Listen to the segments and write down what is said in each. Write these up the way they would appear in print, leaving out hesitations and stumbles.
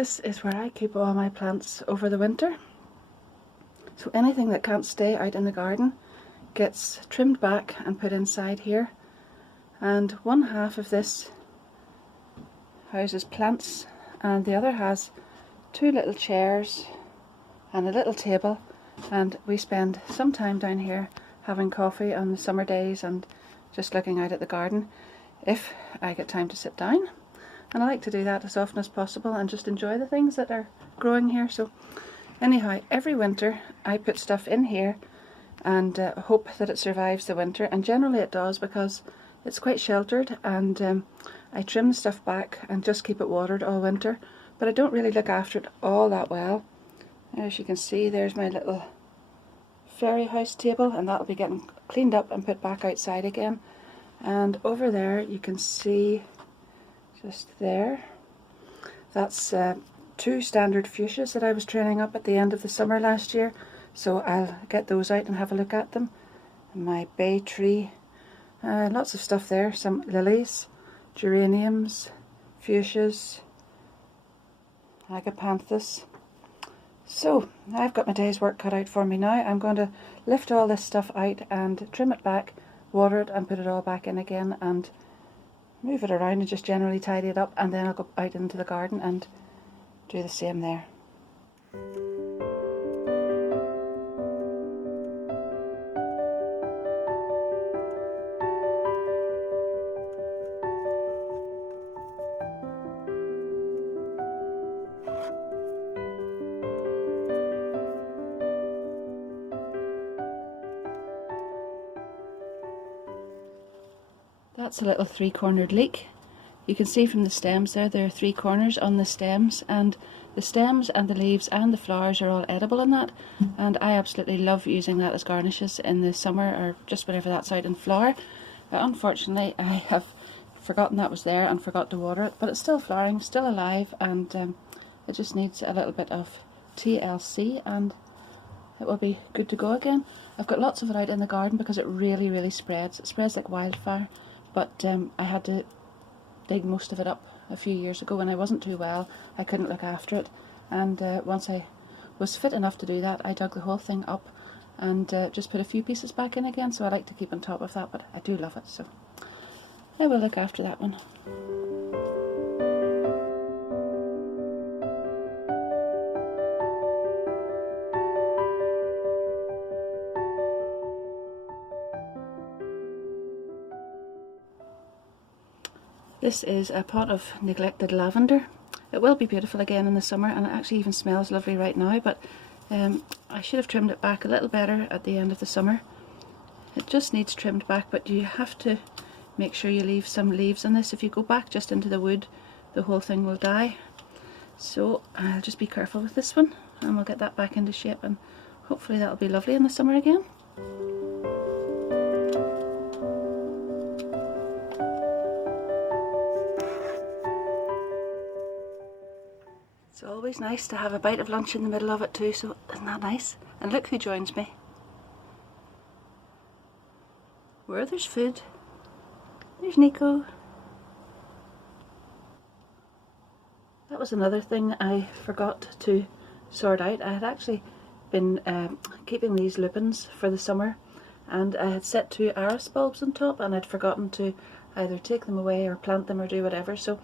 This is where I keep all my plants over the winter. So anything that can't stay out in the garden gets trimmed back and put inside here. And one half of this houses plants and the other has two little chairs and a little table, and we spend some time down here having coffee on the summer days and just looking out at the garden if I get time to sit down. And I like to do that as often as possible and just enjoy the things that are growing here. So anyhow, every winter I put stuff in here and hope that it survives the winter, and generally it does because it's quite sheltered, and I trim the stuff back and just keep it watered all winter, but I don't really look after it all that well. As you can see, there's my little fairy house table, and that'll be getting cleaned up and put back outside again. And over there you can see, just there, that's two standard fuchsias that I was training up at the end of the summer last year, so I'll get those out and have a look at them. And my bay tree, lots of stuff there, some lilies, geraniums, fuchsias, agapanthus. So I've got my day's work cut out for me now. I'm going to lift all this stuff out and trim it back, water it and put it all back in again, and move it around and just generally tidy it up, and then I'll go out into the garden and do the same there. That's a little three-cornered leek. You can see from the stems there are three corners on the stems, and the stems and the leaves and the flowers are all edible in that, and I absolutely love using that as garnishes in the summer or just whenever that's out in flower. Unfortunately I have forgotten that was there and forgot to water it, but it's still flowering, still alive, and it just needs a little bit of TLC and it will be good to go again. I've got lots of it out in the garden because it really spreads. It spreads like wildfire, but I had to dig most of it up a few years ago when I wasn't too well. I couldn't look after it, and once I was fit enough to do that, I dug the whole thing up and just put a few pieces back in again, so I like to keep on top of that, but I do love it, so I will look after that one. This is a pot of neglected lavender. It will be beautiful again in the summer, and it actually even smells lovely right now, but I should have trimmed it back a little better at the end of the summer. It just needs trimmed back, but you have to make sure you leave some leaves in this. If you go back just into the wood, the whole thing will die. So I'll just be careful with this one, and we'll get that back into shape, and hopefully that'll be lovely in the summer again. It's always nice to have a bite of lunch in the middle of it too, so isn't that nice? And look who joins me. Where there's food, there's Nico. That was another thing I forgot to sort out. I had actually been keeping these lupins for the summer, and I had set two iris bulbs on top, and I'd forgotten to either take them away or plant them or do whatever, so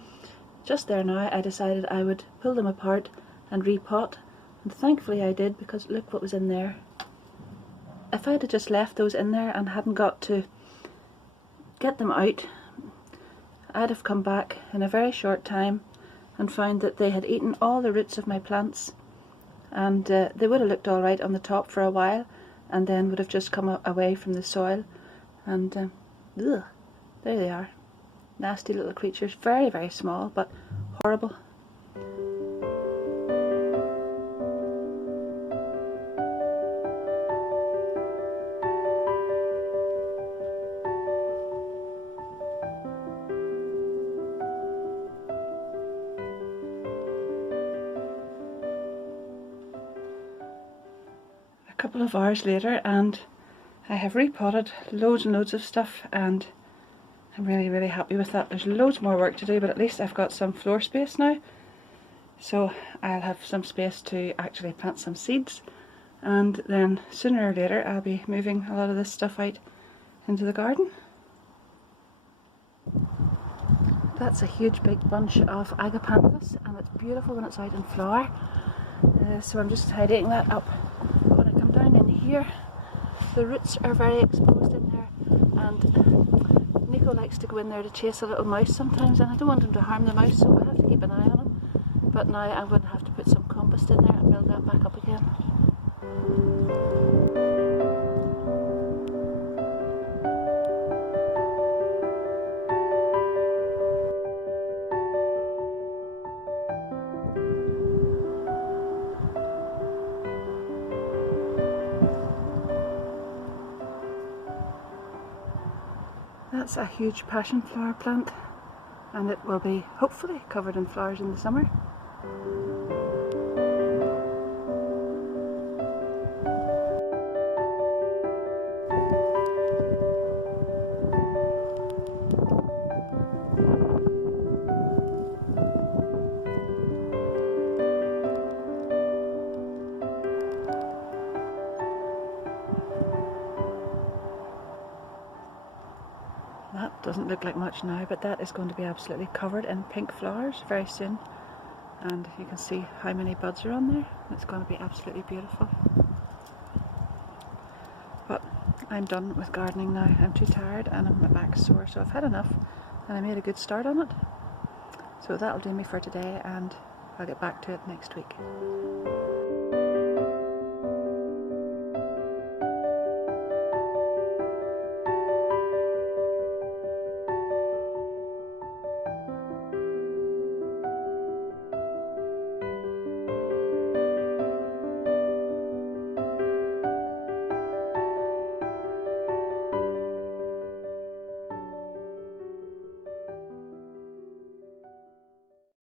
just there now I decided I would pull them apart and repot, and thankfully I did, because look what was in there. If I had just left those in there and hadn't got to get them out, I'd have come back in a very short time and found that they had eaten all the roots of my plants, and they would have looked alright on the top for a while and then would have just come away from the soil, and ugh, there they are. Nasty little creatures, very small, but horrible. A couple of hours later, and I have repotted loads and loads of stuff, and I'm really happy with that. There's loads more work to do, but at least I've got some floor space now. So I'll have some space to actually plant some seeds, and then sooner or later I'll be moving a lot of this stuff out into the garden. That's a huge big bunch of agapanthus, and it's beautiful when it's out in flower. So I'm just tidying that up. But when I come down in here, the roots are very exposed in there, and Nico likes to go in there to chase a little mouse sometimes, and I don't want him to harm the mouse, so I have to keep an eye on him. But now I'm going to have to put some compost in there and build that back up again. That's a huge passion flower plant, and it will be hopefully covered in flowers in the summer. That doesn't look like much now, but that is going to be absolutely covered in pink flowers very soon. And you can see how many buds are on there. It's going to be absolutely beautiful. But I'm done with gardening now. I'm too tired and my back's sore, so I've had enough, and I made a good start on it. So that'll do me for today, and I'll get back to it next week.